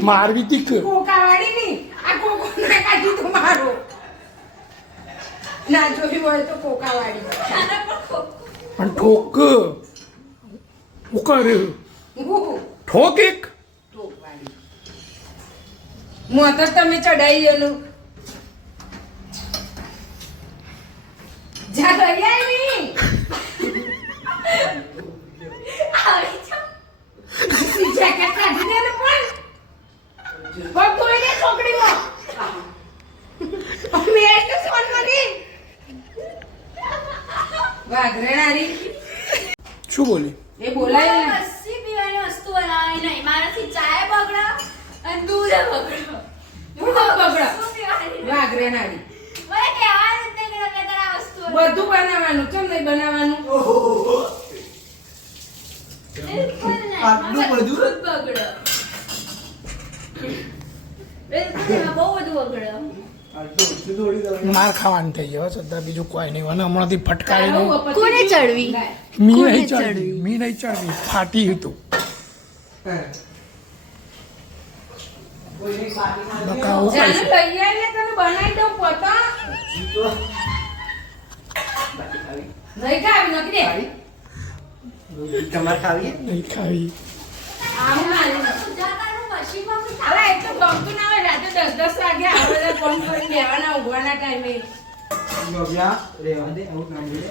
મારવી તીક કોકાવાળી ની આ કોકો ના કાઢી તો મારો ના જોઈ હોય તો કોકાવાળી પણ ઠોક ઉકર ઠોક એક ટોકવાળી મોતર તમે ચડાઈ એનું જા લઈ આવી જેકેટ કાઢી દે ને પણ પગ ધોઈ દે છોકરીમાં અમે એટલે સોન મરી વાઘરેણારી શું બોલી એ બોલાય ને લસ્સી પીવાની વસ્તુ બનાવી નહીં મારાથી ચાય બગડો અને દૂધ બગડો બગડો વાઘરેણારી મને કહેવા નથી કે તમે આ વસ્તુ બધું બનાવવાનું કેમ નહીં બનાવવાનું બિલકુલ નહીં આટલું બધું? દૂધ બગડો બિલકુલ નહીં, બહુ બધું બગડો માર ખાવાનું થઈ ગયો સદા બીજું કોઈ નહીં અને હમણાંથી ફટકારીને કોને ચડવી? મી કોને નહીં ચડવી? ચડવી મી નહીં ચડવી ફાટી હતું બકા હું જાને કહીશ લઈ આવીને તને બનાવી દઉં પોતા નહીં ખાવી નથી દે તમારે ખાવી નહીં ખાવી આમ મારી સુજાતાનું મશીનમાં કોઈ અલા એ તો ગમતું ના હોય રાતે 10 વાગે આવે ફોન કરી લેવાના ઊંઘવાના ટાઈમે બબલા રેવા દે આવું ના બોલે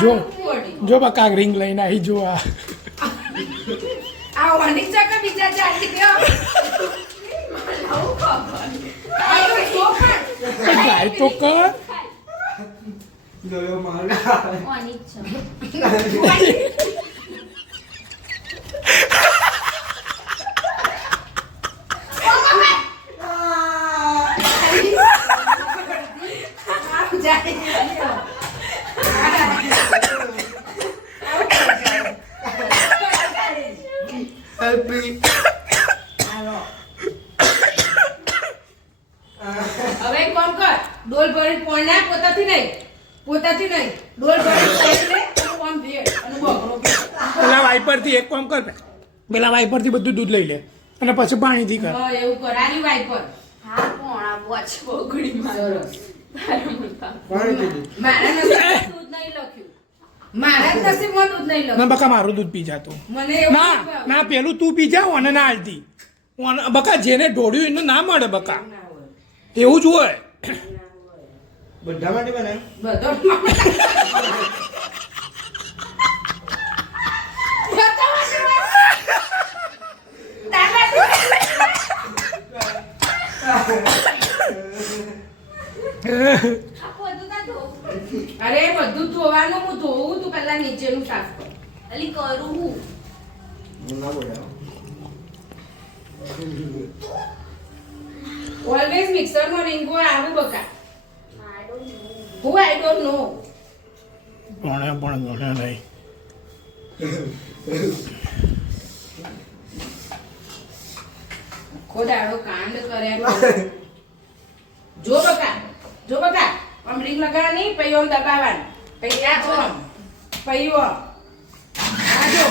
જો જો બકા રિંગ લઈને આવી જો આ આ ઓની ચક બીજા ચાલી ગયો આ તો છોકરા ટ્રાય તો કર ગયો મારા કોની જ છે હેલ્પી હવે કોમ કર ડોલ ભરી પોણા પોતાથી નહીં ડોલ ભરી લે કોમ દે અને બગડો પેલા વાઇપરથી એક કામ કર પેલા વાઇપરથી બધું દૂધ લઈ લે અને પછી પાણીથી કર હા એવું કર આની વાઈપર હા પોણા વોચ બગડી મારો તારા મુતા પાણી પીધી મારા નસીબમાં દૂધ નહીં લખ્યું મારા નસીબમાં દૂધ નહીં ના લખ્યું બકા મારું દૂધ પી જાતું મને એવું ના નહીં ભાવે. ના પેલું તું પી જા અને ના હાલતી બકા જેને ઢોળ્યું એનું ના મળે બકા ના હોય. એવું જ હોય બધા માટે બનાવ્યું બધો આ બધું તા ધો અરે બધું ધોવાનું હું ધોવું તું પહેલા નીચેનું સાફ કર અલી કરું હું ના બોલ્યા ઓલવેઝ મિક્સરમાં રીંગો આવું બકા આઈ ડોન્ટ નો હું આઈ ડોન્ટ નો ભણે પણ ભણે નહીં ખોદાડો કાંડ કર્યા જો બકા આમ રીંગ લગાવવાની પછી આમ દબાવવાનું પછી આ તો આમ પછી આમ આ જો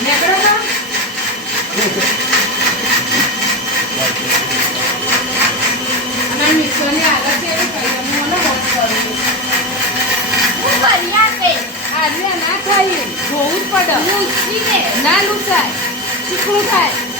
નીકળો તો અને મિક્સરની આગળ છે એટલે પછી હું મને વોશ કરું છું. હું કરી આપે આર્યા ના થાય જોવું જ પડે લૂસી દે ના લૂસાય ચીકણું થાય